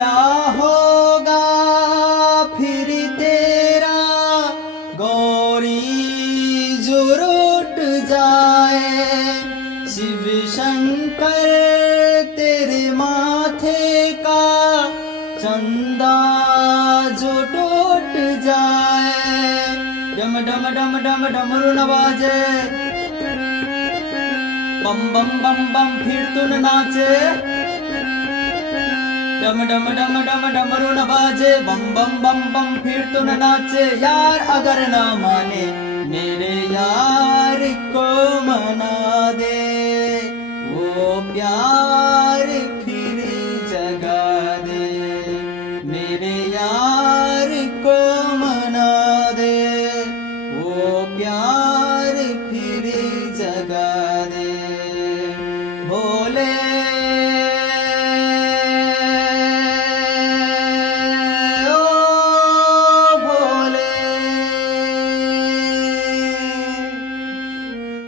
क्या होगा फिर तेरा गौरी जो रूठ जाए, शिव शंकर तेरे माथे का चंदा जो टूट जाए। डम डम डम डम डमरू न बाजे, बम बम बम बम फिर तू न नाचे। डम डम डम डम डमरू न बाजे, बम बम बम बम फिर तू न नाचे। यार अगर ना माने मेरे यार को मना दे, वो प्यार फिर जगा दे। मेरे